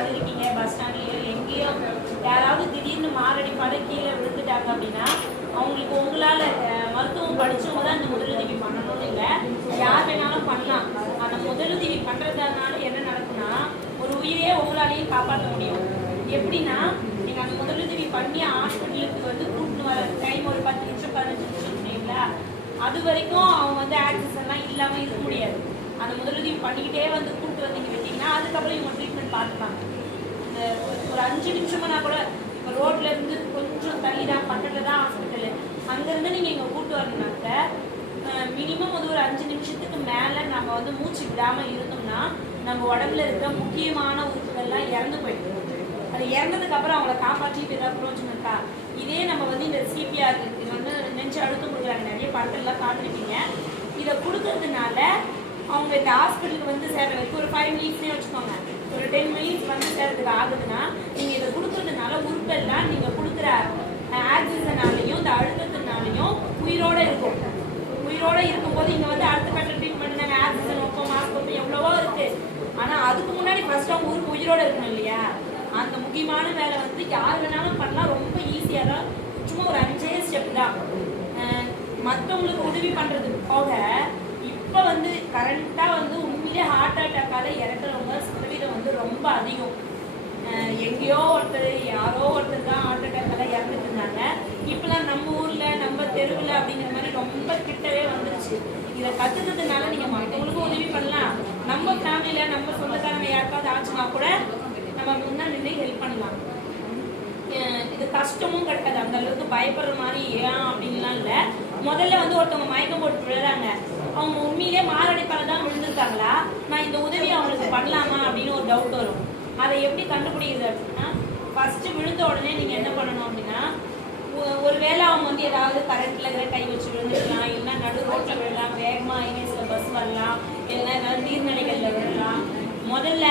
யாராவது இருக்கீங்க பஸ் ஸ்டாண்ட்லேயோ எங்கேயோ யாராவது திடீர்னு மாரடைப்பால் கீழே விழுந்துட்டாங்க அப்படின்னா அவங்களுக்கு உங்களால் மருத்துவம் படித்தவங்க தான் இந்த முதலுதவி பண்ணணும்னு இல்லை, யார் வேணாலும் பண்ணலாம். அந்த முதலுதவி பண்ணுறதுனால என்ன நடக்குன்னா ஒரு உயிரையே உங்களாலேயும் காப்பாற்ற முடியும். எப்படின்னா நீங்கள் அந்த முதலுதவி பண்ணி ஹாஸ்பிட்டலுக்கு வந்து கூட்டின்னு வர டைம் ஒரு 10 நிமிஷம் 15 நிமிஷம் சொன்னீங்களா, அது வரைக்கும் அவங்க வந்து ஆக்சிஜன்லாம் இல்லாமல் இருக்க முடியாது. அந்த முதலுதவி பண்ணிக்கிட்டே வந்து கூப்பிட்டு வந்து இங்கே வச்சிங்கன்னா அதுக்கப்புறம் இவங்க ட்ரீட்மெண்ட் பார்த்துப்பாங்க. இந்த ஒரு 5 நிமிஷம்னா கூட இப்போ ரோட்ல இருந்து கொஞ்சம் தள்ளி தான் பக்கத்தில் தான் ஹாஸ்பிட்டலு, அங்கேருந்து நீங்கள் இங்கே கூப்பிட்டு வரணுனாக்க மினிமம் வந்து ஒரு 5 நிமிஷத்துக்கு மேலே நம்ம வந்து மூச்சு விடாமல் இருந்தோம்னா நம்ம உடம்புல இருக்கிற முக்கியமான உறுப்புகள்லாம் இறந்து போயிடும். அது இறந்ததுக்கப்புறம் அவங்கள காப்பாற்றிட்டு ஏதாவது பிரயோஜனம் இருக்கா? இதே நம்ம வந்து இந்த சிபிஆர் இது வந்து நெஞ்சு அழுத்தம் கொடுக்குறாங்க, நிறைய படத்துலலாம் பார்த்துருப்பீங்க. இதை கொடுக்கறதுனால அவங்க இந்த ஹாஸ்பிட்டலுக்கு வந்து சேர்ற வரைக்கும் ஒரு 5 மினிட்ஸ்னே வச்சுக்கோங்க, ஒரு 10 மினிட்ஸ் வந்து சேர்றதுக்கு ஆகுதுன்னா நீங்கள் இதை கொடுக்கறதுனால உறுப்பெல்லாம் நீங்கள் கொடுக்குற ஆக்சிஜனாலையும் இந்த அழுத்தத்தினாலையும் உயிரோடு இருக்கும். உயிரோடு இருக்கும்போது இங்கே வந்து அடுத்த கட்ட ட்ரீட்மெண்ட் நாங்கள் ஆக்சிஜன் வைப்போம், மாஸ்க் வைப்போம், எவ்வளவோ இருக்குது. ஆனால் அதுக்கு முன்னாடி ஃபர்ஸ்ட் அவங்க ஊருக்கு உயிரோடு இருக்கணும் இல்லையா? அந்த முக்கியமான வேலை வந்து யார் வேணாலும் பண்ணலாம், ரொம்ப ஈஸியாக தான். சும்மா ஒரு 5 ஸ்டெப் தான். மற்றவங்களுக்கு உதவி பண்ணுறதுக்கு போக இப்போ வந்து கரண்ட்டாக வந்து உண்மையிலே ஹார்ட் அட்டாக்கால் இறக்குறவங்க சதவீதம் வந்து ரொம்ப அதிகம். எங்கேயோ ஒருத்தர் யாரோ ஒருத்தர் தான் ஹார்ட் அட்டாக்கால் இறந்துட்டு இருந்தாங்க. இப்போலாம் நம்ம ஊரில் நம்ம தெருவில் அப்படிங்கிற மாதிரி ரொம்ப கிட்டவே வந்துருச்சு. இதை கற்றுக்கிறதுனால நீங்கள் மற்றவங்களுக்கும் உதவி பண்ணலாம், நம்ம ஃபேமிலியில் நம்ம சொந்தக்காரங்க யாருக்காவது ஆச்சுன்னா கூட நம்ம முன்னாடி நின்று ஹெல்ப் பண்ணலாம். இது கஷ்டமும் கிடையாது, அந்த அளவுக்கு பயப்படுற மாதிரி ஏன் அப்படின்லாம் இல்லை. முதல்ல வந்து ஒருத்தவங்க மயக்கம் போட்டு விழுறாங்க, அவங்க உண்மையிலே மாரடைப்பால தான் விழுந்துருக்காங்களா, நான் இந்த உதவி அவங்களுக்கு பண்ணலாமா அப்படின்னு ஒரு டவுட் வரும். அதை எப்படி கண்டுபிடிக்கிறது அப்படின்னா ஃபர்ஸ்ட் விழுந்த உடனே நீங்கள் என்ன பண்ணணும் அப்படின்னா, ஒருவேளை அவங்க வந்து ஏதாவது கரண்ட்ல இருக்கிற கை வச்சு விழுந்துக்கலாம், இல்லைன்னா நடு ரோட்டில் விழலாம், வேகமாக ஹைவேஸில் பஸ் வரலாம், இல்லைன்னா ஏதாவது நீர்நிலைகளில் விழலாம். முதல்ல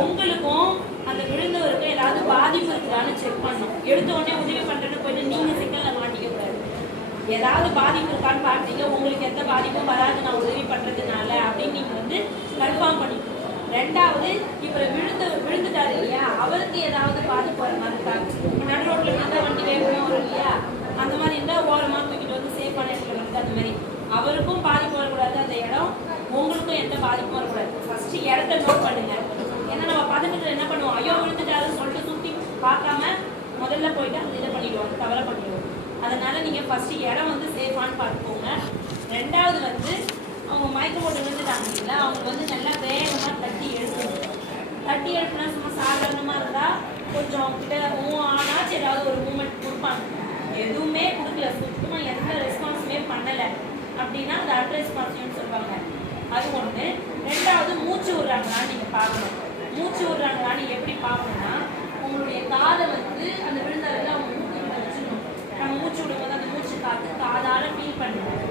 உங்களுக்கும் அந்த விழுந்தவருக்கும் ஏதாவது பாதிப்பு இருக்குதான்னு செக் பண்ணணும். எடுத்த உடனே உதவி பண்ணுறேன்னு போயிட்டு நீங்கள் சிக்கலில் மாட்டிக்க கூடாது. ஏதாவது பாதிப்பு இருக்கான்னு பார்த்தீங்க, உங்களுக்கு எந்த பாதிப்பும் வராது நான் உதவி பண்ணுறதுனால அப்படின்னு நீங்கள் வந்து கன்ஃபார்ம் பண்ணிக்கணும். ரெண்டாவது, இப்போ விழுந்துட்டாரு இல்லையா, அவருக்கு ஏதாவது பாதிப்பு வர மாதிரி இருக்காங்க. நடு ரோட்டில் இருந்தால் வண்டி வேகமாக வரும் இல்லையா, அந்த மாதிரி இருந்தால் ஓரமாக தூக்கிட்டு வந்து சேஃபான இடத்துல வந்து அந்த மாதிரி அவருக்கும் பாதிப்பு வரக்கூடாது, அந்த இடம் உங்களுக்கும் எந்த பாதிப்பும் வரக்கூடாது. ஃபர்ஸ்ட் இடத்த நோட் பண்ணுங்க. ஏன்னா நம்ம பதட்டத்தில் என்ன பண்ணுவோம், ஐயோ விழுந்துட்டாருன்னு சொல்லிட்டு சுற்றி பார்க்காம முதல்ல போயிட்டு அந்த இதை பண்ணிடுவோம், அந்த தவறை பண்ணிடுவோம். அதனால நீங்கள் ஃபர்ஸ்ட் இடம் வந்து சேஃபான்னு பார்த்துக்கோங்க. ரெண்டாவது வந்து அவங்க மயக்கம் போட்டு விழுந்துட்டாங்க இல்லைங்களா, அவங்க வந்து நல்லா வேகமாக தட்டி எழுப்பணும். தட்டி எழுப்புனா சும்மா சாதாரணமாக இருந்தால் கொஞ்சம் கிட்ட ஆனாச்சு ஏதாவது ஒரு மூமெண்ட் கொடுப்பாங்க. எதுவுமே கொடுக்கல, சுத்தமாக எந்த ரெஸ்பான்ஸுமே பண்ணலை அப்படின்னா அது அன்ரெஸ்பான்சிவ்னு சொல்லுவாங்க. அது ஒன்று. ரெண்டாவது, மூச்சு விடுறாங்களான்னு நீங்கள் பார்க்கணும். மூச்சு விடுறாங்களான்னு எப்படி பார்க்கணும்னா, உங்களுடைய காதை வந்து அந்த விழுந்தாரில் அவங்க மூச்சு வச்சிடணும். நம்ம மூச்சு விடும்போது அந்த மூச்சு காற்று காதால் ஃபீல் பண்ணணும்.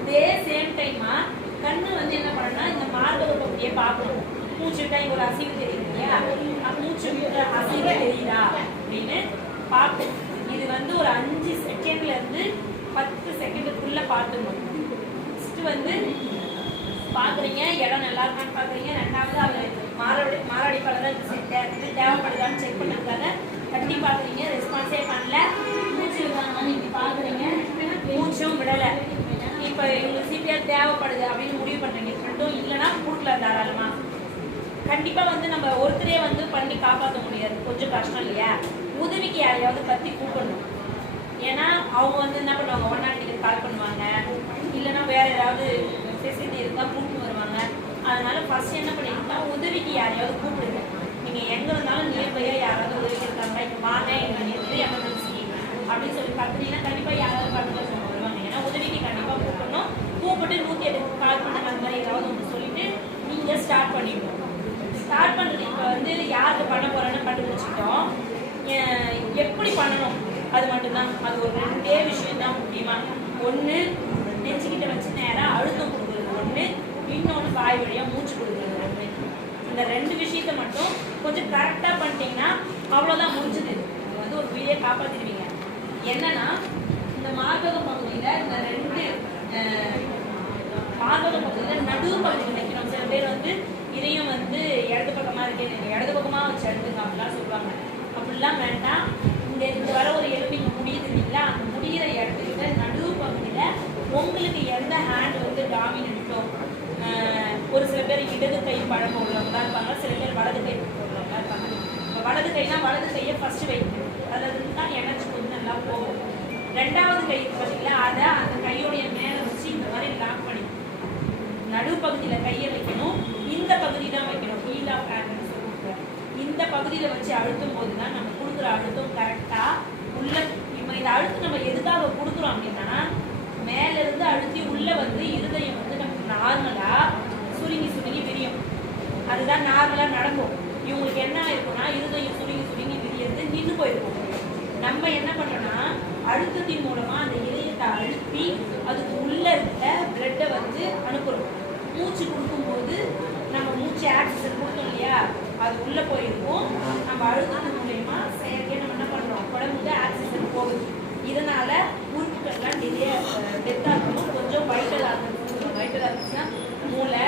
அதே சேம் டைமாக கண்ணு வந்து என்ன பண்ணணும்னா இந்த மார்பக பகுதியை பார்க்கணும். மூச்சு விட்டா இங்கே ஒரு அசைவு தெரியுது இல்லையா, மூச்சு விடுற அசைவு தெரியுதா அப்படின்னு பார்க்கணும். இது வந்து ஒரு 5 செகண்ட்லேருந்து 10 செகண்டுக்குள்ளே பார்த்துக்கணும். ஃபஸ்ட்டு வந்து பார்க்குறீங்க, இடம் நல்லா இருக்கான்னு பார்க்குறீங்க. ரெண்டாவது அவர் மாரடைப்பால் தான் இது தேவைப்படுதான்னு செக் பண்ணுறதுக்காக தட்டி பார்க்குறீங்க, ரெஸ்பான்ஸே பண்ணல. மூச்சு விடுறாங்கன்னு இப்படி பார்க்குறீங்க, மூச்சும் விடலை. இப்போ எங்களுக்கு சிபிஆர் தேவைப்படுது அப்படின்னு முடிவு பண்ணுறீங்க. ரெண்டும் இல்லைன்னா கூட்டலாம் தாராளமாக. கண்டிப்பாக வந்து நம்ம ஒருத்தரே வந்து பண்ணி காப்பாற்ற முடியாது, கொஞ்சம் கஷ்டம் இல்லையா. உதவிக்கு யாரையாவது பற்றி கூப்பிடணும். ஏன்னா அவங்க வந்து என்ன பண்ணுவாங்க, 108 கால் பண்ணுவாங்க, இல்லைன்னா வேறு ஏதாவது ஃபெசிலிட்டி இருந்தால் கூப்பிட்டு வருவாங்க. அதனால ஃபர்ஸ்ட் என்ன பண்ணிங்கன்னா உதவிக்கு யாரையாவது கூப்பிடுங்க. நீங்கள் எங்கே இருந்தாலும் நியர்பையாக யாராவது உதவி இருக்காங்க, இப்போ வாங்க எங்களுக்கு எமர்ஜென்சி அப்படின்னு சொல்லி பார்த்தீங்கன்னா கண்டிப்பாக யாராவது பண்ணுங்க வருவாங்க. ஏன்னா உதவிக்கு கண்டிப்பாக கூப்பிடணும். கூப்பிட்டு 108 கால் பண்ணுங்க, அந்த மாதிரி ஏதாவது ஒன்று சொல்லிட்டு நீங்கள் ஸ்டார்ட் பண்ணிடணும். ஸ்டார்ட் பண்ணுறது இப்போ வந்து யாருக்கு பண்ண போகிறோன்னு கண்டுபிடிச்சிட்டோம். எப்படி பண்ணணும் அது மட்டும்தான். அது ஒரு 2 விஷயம் தான் முக்கியமாக. ஒன்று, நெஞ்சுக்கிட்ட வச்சு நேராக அழுத்தம் கொடுக்குறது ஒன்று, இன்னொன்று வாய் வழியாக மூச்சு கொடுக்குறது ஒன்று. இந்த 2 விஷயத்த மட்டும் கொஞ்சம் கரெக்டாக பண்ணிட்டீங்கன்னா அவ்வளோதான், முடிஞ்சுது. வந்து ஒரு உயிரை காப்பாற்றிடுவீங்க. என்னன்னா இந்த மார்பக பகுதியில் இந்த 2 மார்பக பகுதியில் நடுவு பகுதியில் வைக்கணும். சில பேர் வந்து இதையும் வந்து இடது பக்கமாக இருக்க இடது பக்கமாக வச்சு அழுத்துங்க அப்படிலாம் சொல்லுவாங்க. அப்படிலாம் வேண்டாம். இந்த வர ஒரு எலும்பு இங்கே முடியுது இல்லைங்களா, அந்த முடிகிற இடத்துக்கிட்ட நடுவு பகுதியில் உங்களுக்கு எந்த ஹேண்ட் வந்து டாமினன்ட்டோ, ஒரு சில பேர் இடது கை பழக்கம் உள்ளவங்களா இருப்பாங்க, சில பேர் வலது கை உள்ளவங்களா இருப்பாங்க. இப்போ வலது கைனா வலது கையை ஃபஸ்ட்டு வைக்கணும், அதில் தான் எனர்ஜி கொஞ்சம் நல்லா போகும். ரெண்டாவது கை பார்த்தீங்களா, அதை அந்த கையோடைய மேலே வச்சு இந்த மாதிரி லாக் பண்ணி நடுப்பகுதியில் கையை வைக்கணும். இந்த பகுதி தான் வைக்கணும், ஹீல் ஆஃப் ஹேண்ட்னு சொல்லுவாங்க. இந்த பகுதியில் வச்சு அழுத்தும் போது தான் நம்ம கொடுக்குற அழுத்தம் கரெக்டாக உள்ள. இப்போ இந்த அழுத்தம் நம்ம எதுக்காக கொடுக்குறோம் அப்படின்னா, மேலேருந்து அழுத்தி உள்ளே வந்து இருதயம் வந்து நமக்கு நார்மலாக சுருங்கி சுருங்கி விரியும். அதுதான் நார்மலாக நடக்கும். இவங்களுக்கு என்ன இருக்குன்னா, இருதயம் சுருங்கி சுருங்கி விரியறது நின்று போயிருக்கும். நம்ம என்ன பண்ணுறோன்னா, அழுத்தத்தின் மூலமாக அந்த இதயத்தை அழுத்தி அதுக்கு உள்ளே இருக்கிற பிளட்டை வந்து அனுப்புகிறோம். மூச்சு கொடுக்கும்போது நம்ம மூச்சு ஆக்சிஜன் கொடுத்தோம் இல்லையா, அது உள்ளே போயிருக்கும். நம்ம அழுத்தத்தின் மூலயமா செயற்கையாக நம்ம என்ன பண்ணுறோம், உடம்புக்கு ஆக்சிஜன் போகுது. இதனால் உறுப்புகள்லாம் நிறைய டெத்தாக இருக்கணும். கொஞ்சம் வைட்டலாக இருக்கணும். வைட்டலாக இருந்துச்சுன்னா மூளை,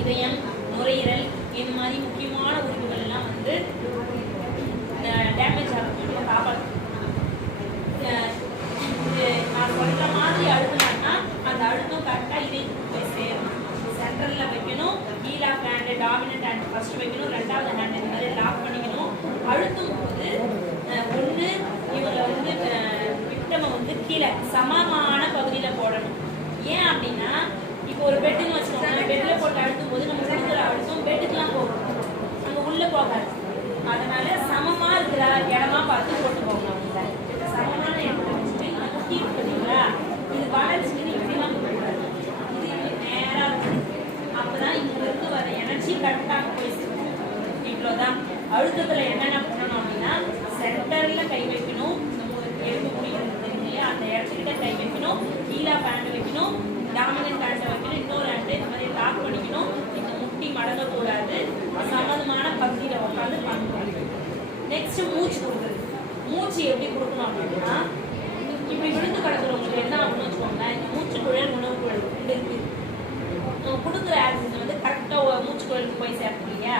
இதயம், நுரையீரல் இந்த மாதிரி முக்கியமான உறுப்புகள்லாம் வந்து டேமேஜ் ஆகும். காப்பாற்று நான் சொல்கிற மாதிரி அழுத்தினாங்கன்னா அந்த அழுத்தம் கரெக்டாக இதயத்துக்கு போய் சேரும். சென்டரில் வைக்கணும், heel of hand, dominant hand first வைக்கணும், ரெண்டாவது ஹேண்ட் இந்த மாதிரி லாக் பண்ணிக்கணும். அழுத்தும் போது ஒன்று இவங்களை வந்து விட்டமை வந்து கீழே சமமான பகுதியில் போடணும். ஏன் அப்படின்னா, இப்போ ஒரு பெட்டுன்னு வச்சுக்கோங்க, பெட்டில் போட்டு அழுத்தும் போது நம்ம கொடுக்குற அழுத்தம் பெட்டுக்கெலாம் போகும், அங்கே உள்ளே போகாது. அதனால சமமாக இருக்கிற இடமா பார்த்து போட்டு போகணும். அவங்க சமமான இடத்துல வச்சுட்டு இந்த குட்டி பார்த்தீங்களா, இது வளர்ச்சின்னு இப்படிலாம் கொடுக்கூடாது. இது நேராக இருக்கும். அப்போ தான் இங்கிருந்து வர எனர்ஜி கரெக்டாக போய் சேரும். இவ்வளோதான். அழுத்தத்தில் என்னென்ன பண்ணணும் அப்படின்னா, சென்டரில் கை வைக்கணும். எலும்பு முடிக்கிறது தெரிஞ்சு அந்த இடத்துக்கிட்ட கை வைக்கணும், ஹீலா பேண்ட் வைக்கணும், டாமினன்ட் ஹேண்டை வைக்கணும், இன்னொரு ஹேண்டை இந்த மாதிரி லாக் பண்ணிக்கணும். இந்த முட்டி மடங்கக்கூடாது, சம்மதமான பகுதியில் உட்காந்து பண்ணணும். நெக்ஸ்ட்டு மூச்சு கொடுக்குறது. மூச்சு எப்படி கொடுக்கணும் அப்படின்னா, இப்படி விழுந்து கிடக்குறவங்களுக்கு என்ன ஆகணும்னு வச்சுக்கோங்க, இந்த மூச்சு குழல் உணவு குழல் ரெண்டு இருக்குது. கொடுக்குற ஆக்சிஜன் வந்து கரெக்டாக மூச்சு குழலுக்கு போய் சேர்க்கணும் இல்லையா.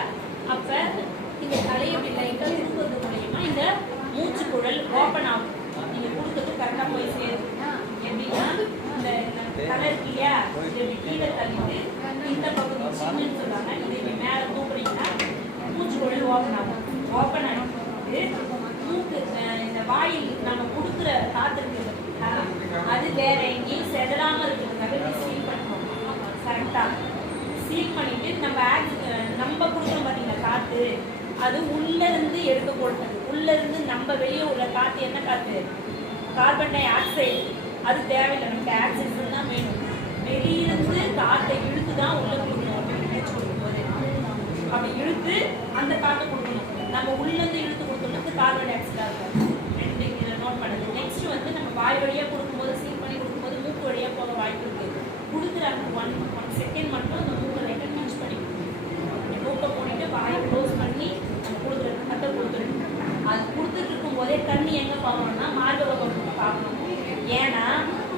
அப்போ இந்த தலையை இப்படி லைட்டாக திருப்பது மூலயமா இந்த மூச்சு குழல் ஓப்பன் ஆகும். நீங்கள் கொடுக்குறது கரெக்டாக போய் சேரும். எப்படின்னா, இந்த தலை இருக்கு இல்லையா, இதை கீழே தள்ளிட்டு இந்த பகுதி சின்னன்னு சொல்லுவாங்க, இதை இப்படி மேலே தூக்குறீங்கன்னா மூச்சு குழல் ஓப்பன் ஆகும். ஓப்பன் ஆகிட்டு மூக்கு இந்த வாயில் நம்ம கொடுக்குற காத்திருக்கு அது வேற எங்கேயும் செதறாமல் இருக்கிறதுக்காக சீல் பண்ணணும். கரெக்டாக சீல் பண்ணிட்டு நம்ம கொடுக்குறோம் பார்த்தீங்களா காற்று, அது உள்ளேருந்து எடுக்க கொடுத்தது. உள்ளேருந்து நம்ம வெளியே உள்ள காற்று என்ன காற்று, கார்பன் டை ஆக்சைடு, அது தேவையில்லை. நமக்கு ஆக்சிஜன் தான் வேணும். வெளியிருந்து காற்றை இழுத்து தான் உள்ளே கொடுக்கணும். அப்படி மூச்சு கொடுக்கும்போது அப்படி இழுத்து அந்த காற்றை கொடுக்கணும். நம்ம உள்ளேருந்து இழுத்து கொடுத்தோம்னா கார்பன் டை ஆக்சைடாக இருக்கும். ரெண்டு இதை நோட் பண்ணுது. நெக்ஸ்ட் வந்து நம்ம வாய் வழியாக கொடுக்கும்போது, சீல் பண்ணி கொடுக்கும்போது மூக்கு வழியாக போக வாய்ப்பு இருக்குது. கொடுக்குற அந்த ஒன் செகண்ட் மட்டும் அந்த மூக்கை லைட்டாக டச் பண்ணி மூக்கை போட்டுட்டு வாயை க்ளோஸ் பண்ணி கொடுக்குறது கற்று கொடுத்துருக்கோம். அது கொடுத்துட்டு இருக்கும்போதே தண்ணி எங்கே பார்க்கணும்னா மார்பக பகுதியை பார்க்கணும். ஏன்னா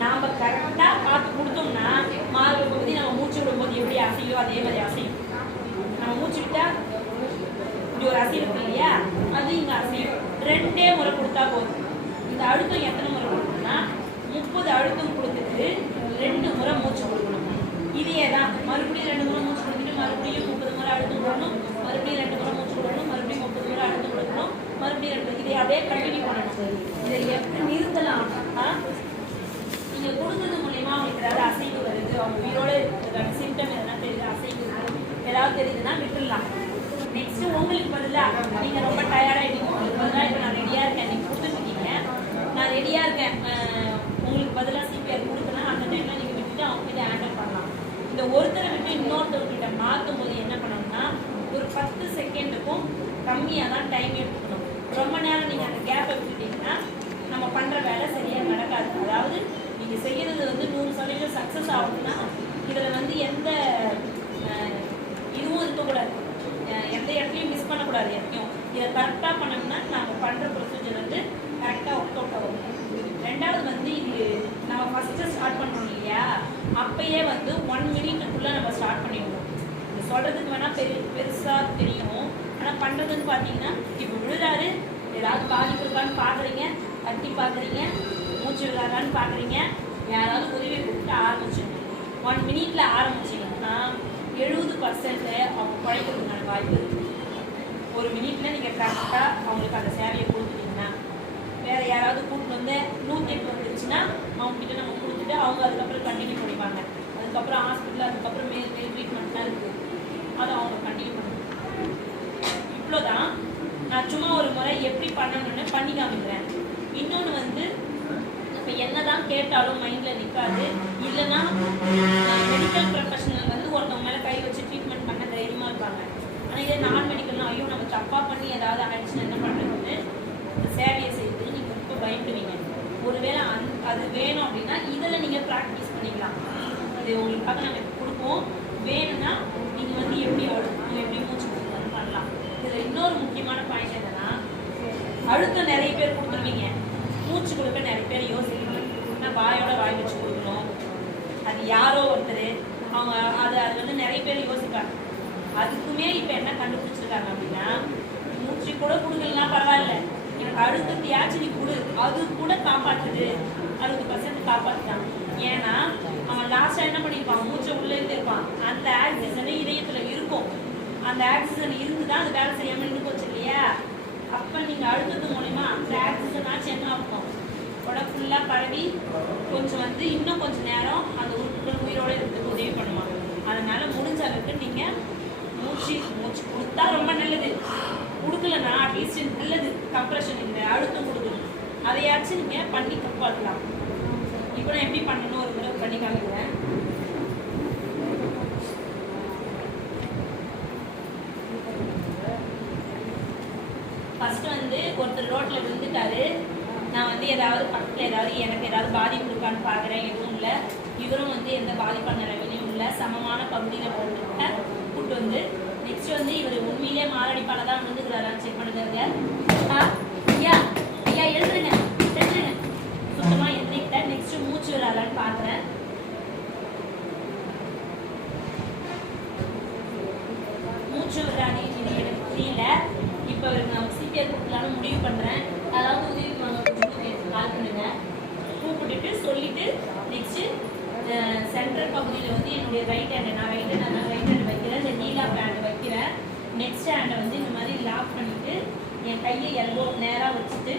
நாம் கரெக்டாக பார்த்து கொடுத்தோம்னா மார்பக பகுதி நம்ம மூச்சு விடும்போது எப்படி அசையோ அதே மாதிரி அசையும். நம்ம மூச்சு விட்டால் இப்படி ஒரு அசைவு இருக்கு இல்லையா, அது இங்கே அசையும். ரெண்டே முறை கொடுத்தா போதும். இந்த அழுத்தம் எத்தனை முறை கொடுக்கணும்னா 30 அழுத்தம் கொடுத்துட்டு 2 முறை மூச்சு கொடுக்கணும். இதே தான் மறுபடியும் 2 முறை மூச்சு கொடுத்துட்டு மறுபடியும் 30 முறை அழுத்தம் கொடுக்கணும், மறுபடியும் 2 முறை மூச்சு கொடுக்கணும், மறுபடியும் 30 முறை அழுத்தம் கொடுக்கணும், மறுபடியும் 2. இதை அப்படியே கண்டினியூ பண்ணணும். இதை எப்படி நிறுத்தலாம்? நீங்கள் கொடுக்குறது மூலயமா அவங்களுக்கு ஏதாவது அசைவு வருது, அவங்க உயிரோடு இருக்கிறதுக்கான சிம்டம் எதனா தெரியுது, அசைவு ஏதாவது தெரியுதுன்னா விட்டுடலாம். நெக்ஸ்ட்டு உங்களுக்கு பதிலாக நீங்கள் ரொம்ப டயர்டாகிட்டீங்க, உங்களுக்கு பதிலாக இப்போ நான் ரெடியாக இருக்கேன், நீங்கள் கொடுத்துருக்கீங்க, நான் ரெடியாக இருக்கேன், உங்களுக்கு பதிலாக சிபிஆர் கொடுத்தனா அந்த டைமில் நீங்கள் விட்டுட்டு அவங்ககிட்ட ஹேண்டில் பண்ணலாம். இந்த ஒருத்தரை விட்டு இன்னொருத்தர்கிட்ட மாற்றும் போது என்ன பண்ணணும்னா, ஒரு 10 செகண்டுக்கும் கம்மியாக தான் டைம் எடுத்துக்கணும். ரொம்ப நேரம் நீங்கள் அந்த கேப்பை விட்டுட்டீங்கன்னா நம்ம பண்ணுற வேலை சரியாக நடக்காது. அதாவது நீங்கள் செய்கிறது வந்து 100% சக்ஸஸ் ஆகும்னா இதில் வந்து எந்த இதுவும் இருக்கக்கூடாது, எந்த இடத்துலையும் மிஸ் பண்ணக்கூடாது. எப்பயும் இதை கரெக்டாக பண்ணோம்னா நாங்கள் பண்ணுற ப்ரொசீஜர் வந்து கரெக்டாக ஒர்க் அவுட் ஆகும். ரெண்டாவது வந்து இது நம்ம ஃபஸ்ட்டு ஸ்டார்ட் பண்ணுறோம் இல்லையா, அப்பயே வந்து 1 மினிட்டுக்குள்ளே நம்ம ஸ்டார்ட் பண்ணிவிடணும். இந்த சொல்கிறதுக்கு வேணால் பெருசாக தெரியும். ஆனால் பண்ணுறதுன்னு பார்த்தீங்கன்னா இப்போ விழுறாரு, ஏதாவது பாதிப்பு இருக்கான்னு பார்க்குறீங்க, தட்டி பார்க்குறீங்க, மூச்சு விடாதான்னு பார்க்குறீங்க, யாராவது உதவி கொடுத்துட்டு ஆரம்பிச்சுங்க. 1 minute ஆரம்பிச்சிங்கன்னா 70% அவங்க குறைக்கிறதுக்கான வாய்ப்பு இருக்குது. 1 minute நீங்கள் கரெக்டாக அவங்களுக்கு அந்த சேவையை கொடுத்துட்டீங்கன்னா, வேறு யாராவது கூப்பிட்டு வந்து 108 வந்துருச்சுன்னா அவங்ககிட்ட நம்ம கொடுத்துட்டு அவங்க அதுக்கப்புறம் கண்டினியூ பண்ணிப்பாங்க. அதுக்கப்புறம் ஹாஸ்பிட்டல், அதுக்கப்புறம் மேல் ட்ரீட்மெண்ட்லாம் இருக்குது, அதை அவங்க கண்டினியூ பண்ணுவாங்க. இவ்வளோதான். நான் சும்மா ஒரு முறை எப்படி பண்ணணும்னு பண்ணி காமிக்கிறேன். இன்னொன்று வந்து இப்போ என்ன தான் கேட்டாலும் மைண்டில் நிற்காது. இல்லைன்னா மெடிக்கல் ப்ரொஃபஷனல் வந்து ஒருத்தவங்க மேலே கை வச்சு ட்ரீட்மெண்ட் பண்ண தைரியமாக இருப்பாங்க. ஆனால் இதே நான் மெடிக்கல்னா ஐயோ நம்ம தப்பாக பண்ணி ஏதாவது ஆயிடுச்சுன்னா என்ன பண்ணுறதுன்னு சேவையை செய்து நீங்கள் ரொம்ப பயப்படுவீங்க. ஒருவேளை அது வேணும் அப்படின்னா இதில் நீங்கள் ப்ராக்டிஸ் பண்ணிக்கலாம். இது உங்களுக்காக நாங்கள் கொடுப்போம். வேணும்னா நீங்கள் வந்து எப்படி அழுத்தம், எப்படி மூச்சு கொடுக்கணும்னு பண்ணலாம். இதில் இன்னொரு முக்கியமான பாயிண்ட் என்னன்னா, அழுத்தம் நிறைய பேர் கொடுத்துருவீங்க, மூச்சு கொடுக்க நிறைய பேர் யோசிக்கணும். நான் வாயோட வாய் வச்சு கொடுக்கணும், அது யாரோ ஒருத்தர் அவங்க அது வந்து நிறைய பேர் யோசிப்பாங்க. அதுக்குமே இப்போ என்ன கண்டுபிடிச்சிருக்காங்க அப்படின்னா, மூச்சு கூட கொடுக்கலாம் பரவாயில்ல, எனக்கு அழுத்தத்தையாச்சும் நீ கொடு, அது கூட காப்பாற்றுது. 60% காப்பாற்றுட்டான். ஏன்னா அவன் லாஸ்ட்டாக என்ன பண்ணியிருப்பான், மூச்சை உள்ளே இருந்திருப்பான், அந்த ஆக்சிஜன் இதயத்தில் இருக்கும். அந்த ஆக்சிஜன் இருந்து தான் அது வேலை செய்யாமல் இருந்து போச்சு இல்லையா? அப்போ நீங்கள் அழுத்தது மூலமா அந்த ஆக்சிஜன் ஆச்சு என்ன ஆகும், உடம்பு ஃபுல்லாக பரவி கொஞ்சம் வந்து இன்னும் கொஞ்சம் நேரம் அந்த உறுப்புகள் உயிரோடு இருக்கிறதுக்கு உதவி பண்ணுவாங்க. அதனால் முடிஞ்ச அளவுக்கு நீங்கள் மூச்சு கொடுத்தா ரொம்ப நல்லது. கொடுக்கலன்னா அட்லீஸ்ட் நல்லது, கம்ப்ரெஷன் இல்லை, அழுத்தம் கொடுக்கணும், அதையாச்சும் நீங்கள் பண்ணி காப்பாற்றலாம். இப்போ நான் எப்படி பண்ணணும் ஒரு முறை பண்ணி காமிக்கிறேன். ஃபஸ்ட்டு வந்து ஒருத்தர் ரோட்டில் விழுந்துட்டாரு, நான் வந்து ஏதாவது பக்கத்தில் எனக்கு ஏதாவது பாதிப்பு இருக்கான்னு பார்க்குறேன், எதுவும் இல்லை. இவரும் வந்து எந்த பாதிப்பான நிலைமையிலையும் இல்லை, சமமான பகுதியில் போட்டுக்கிட்டேன். கூப்பிட்டு வந்து நெக்ஸ்ட் வந்து இவர் உண்மையிலே மாரடைப்பால் தான் விழுந்துக்கிறாரான்னு செக் பண்ணுறாங்க. ஐயா ஐயா எழுதுருங்க சுத்தமாக எழுதிக்கிட்டேன். நெக்ஸ்ட்டு மூச்சு விடாதான்னு பார்க்குறேன். மூச்சு விடாது, இது எனக்கு புரியல. இப்போ நான் சிபிஆர் கொடுக்கலான்னு முடிவு பண்ணுறேன். அதாவது உதவி கால் பண்ணுங்க, கூப்பிட்டுட்டு சொல்லிவிட்டு நெக்ஸ்ட்டு சென்ட்ரல் பகுதியில் வந்து என்னுடைய ரைட் ஹேண்ட் வைக்கிறேன், இந்த நீலா ஹேண்ட் வைக்கிறேன். நெக்ஸ்ட் ஹேண்டை வந்து இந்த மாதிரி லாக் பண்ணிவிட்டு என் கையை எல்போ நேராக வச்சுட்டு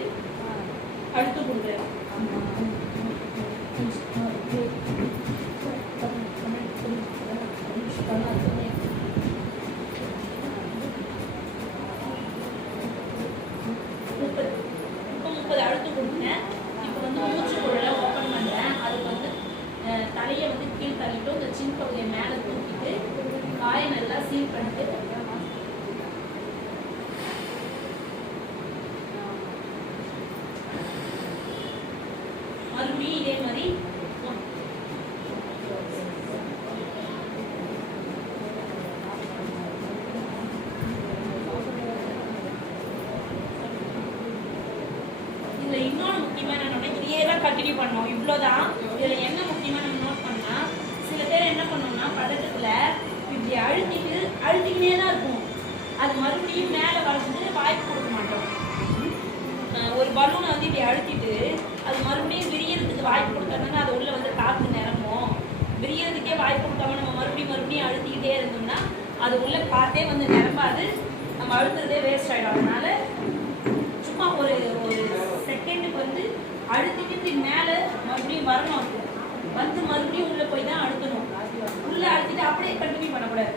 அழுத்து கொடுக்குறேன். இப்போ 30 அழுத்து கொடுக்குறேன். இப்போ வந்து மூச்சு குழலை ஓப்பன் பண்ணுறேன். அதுக்கு வந்து தலையை வந்து கீழ் தள்ளிட்டு இந்த சின்ன பகுதியை மேலே தூக்கிட்டு காயை நல்லா சீல் பண்ணிட்டு மறுபடியும் இதே மாதிரி இதுல இன்னொன்று முக்கியமான இதையே தான் கண்டினியூ பண்ணோம். இவ்வளோதான். இதில் என்ன முக்கியமான நோட் பண்ணால், சில பேர் என்ன பண்ணோம்னா பதட்டத்தில் இப்படி அழுத்திக்கிட்டே தான் இருக்கும். அது மறுபடியும் மேலே வளர்ந்து வாய்ப்பு கொடுக்க மாட்டோம். ஒரு பலூனை வந்து இப்படி அழுத்திட்டு அது மறுபடியும் விரியறதுக்கு வாய்ப்பு கொடுத்தோம்னா அது உள்ள வந்து காற்று நிரம்பும். விரியறதுக்கே வாய்ப்பு கொடுக்காம நம்ம மறுபடியும் அழுத்திக்கிட்டே இருந்தோம்னா அது உள்ள காற்றே வந்து நிரம்பாது, நம்ம அழுத்துறதே வேஸ்ட் ஆகிடும். அதனால சும்மா ஒரு செகண்டுக்கு வந்து அழுத்திட்டு மேலே மறுபடியும் வரணும், வந்து மறுபடியும் உள்ளே போய் தான் அழுத்தணும். உள்ளே அழுத்திட்டு அப்படியே கண்டினியூ பண்ணக்கூடாது,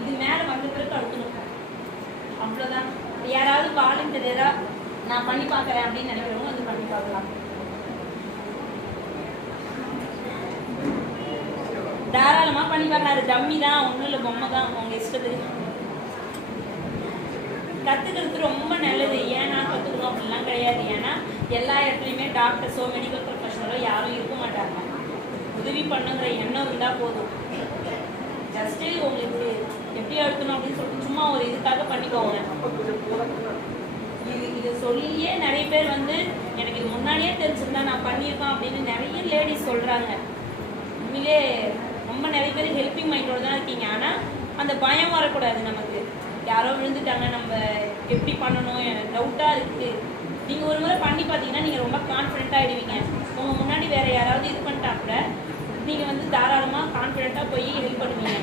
இது மேலே வந்த பிறகு அழுத்தணும். அவ்வளோதான். யாராவது வாலண்டியராக நான் பண்ணி பார்க்குறேன் அப்படின்னு நினைக்கிறவங்க வந்து பண்ணி பார்க்கலாம். தாராளமாக பண்ணி பார்க்கலாம். அது டம்மி தான், ஒன்றும் இல்லை, பொம்மை தான், அவங்க இஷ்டத்துக்கு. கற்றுக்கிறது ரொம்ப நல்லது. ஏன்னா கற்றுக்கணும் அப்படிலாம் கிடையாது. ஏன்னா எல்லா இடத்துலையுமே டாக்டர்ஸோ மெடிக்கல் ப்ரொஃபஷனலோ யாரும் இருக்க மாட்டாங்க. உதவி பண்ணுங்கிற எண்ணம் இருந்தால் போதும். ஜஸ்ட்டு உங்களுக்கு எப்படி அழுத்தணும் அப்படின்னு சொல்லிட்டு சும்மா ஒரு இதுக்காக பண்ணிக்கோங்க. இது சொல்லியே நிறைய பேர் வந்து எனக்கு இது முன்னாடியே தெரிஞ்சிருந்தா நான் பண்ணியிருக்கேன் அப்படின்னு நிறைய லேடிஸ் சொல்கிறாங்க. உண்மையிலே ரொம்ப நிறைய பேர் ஹெல்பிங் மைண்டோடு தான் இருக்கீங்க. ஆனால் அந்த பயம் வரக்கூடாது நமக்கு. யாரோ விழுந்துட்டாங்க, நம்ம எப்படி பண்ணணும் டவுட்டாக இருக்குது. நீங்கள் ஒரு முறை பண்ணி பார்த்தீங்கன்னா நீங்கள் ரொம்ப கான்ஃபிடென்ட்டாக ஆகிடுவீங்க. உங்கள் முன்னாடி வேறு யாராவது இது பண்ணிட்டா கூட நீங்கள் வந்து தாராளமாக கான்ஃபிடென்ட்டாக போய் ஹெல்ப் பண்ணுவீங்க.